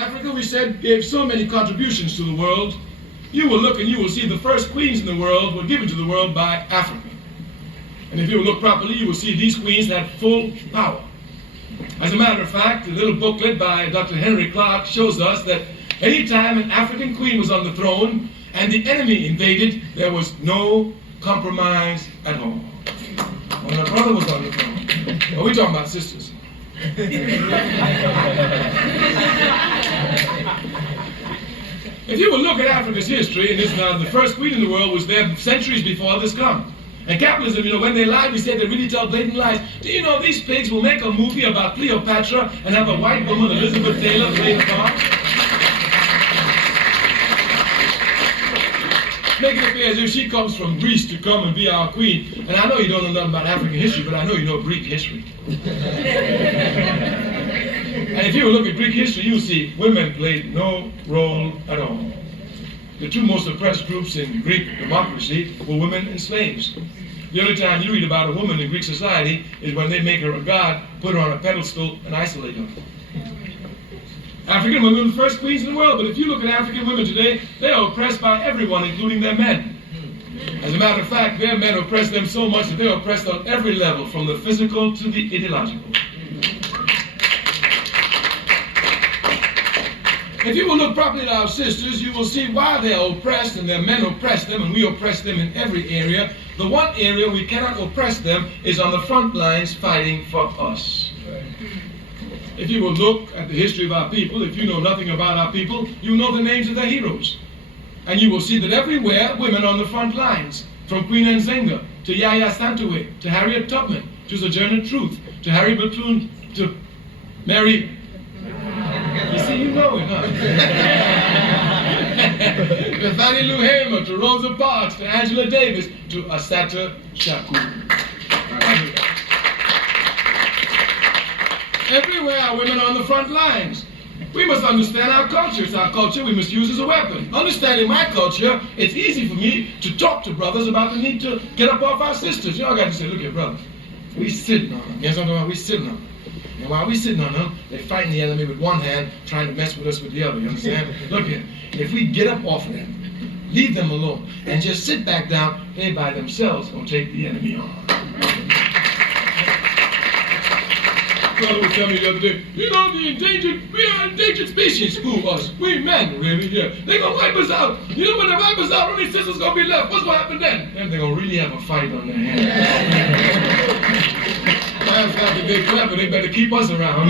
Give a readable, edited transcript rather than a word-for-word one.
Africa, we said, gave so many contributions to the world. You will look and you will see the first queens in the world were given to the world by Africa. And if you look properly, you will see these queens had full power. As a matter of fact, a little booklet by Dr. Henry Clark shows us that any time an African queen was on the throne and the enemy invaded, there was no compromise at all. When her brother was on the throne, well, we're talking about sisters. If you will look at Africa's history, and this the first queen in the world was there centuries before this come. And capitalism, you know, when they lie, we say they really tell blatant lies. Do you know these pigs will make a movie about Cleopatra and have a white woman, Elizabeth Taylor, play the part? Making it appear as if she comes from Greece to come and be our queen. And I know you don't know nothing about African history, but I know you know Greek history. And if you look at Greek history, you'll see women played no role at all. The two most oppressed groups in Greek democracy were women and slaves. The only time you read about a woman in Greek society is when they make her a god, put her on a pedestal, and isolate her. African women were the first queens in the world, but if you look at African women today, they are oppressed by everyone, including their men. As a matter of fact, their men oppress them so much that they are oppressed on every level, from the physical to the ideological. If you will look properly at our sisters, you will see why they are oppressed and their men oppress them, and we oppress them in every area. The one area we cannot oppress them is on the front lines fighting for us. If you will look at the history of our people, if you know nothing about our people, you know the names of their heroes. And you will see that everywhere, women on the front lines, from Queen Nzinga to Yaya Santaway, to Harriet Tubman, to Sojourner Truth, to Harry Bethune, to Mary. You see, you know it, huh? To Fannie Lou Hamer, to Rosa Parks, to Angela Davis, to Assata Shakur. Everywhere are women on the front lines. We must understand our culture. It's our culture we must use as a weapon. Understanding my culture, it's easy for me to talk to brothers about the need to get up off our sisters. You know, I got to say, look here, brother, we sitting on them. You know what I'm talking about? We sitting on them. And while we sitting on them, they're fighting the enemy with one hand, trying to mess with us with the other. You understand? Look here, if we get up off of them, leave them alone, and just sit back down, they by themselves gonna take the enemy on. Brother was telling me the other day, you know, we are endangered species. Who, us? We men, really, yeah. They gonna wipe us out. You know, when they wipe us out, only sisters gonna be left. What's gonna happen then? Then they're gonna really have a fight on their hands. If they're clever, they better keep us around.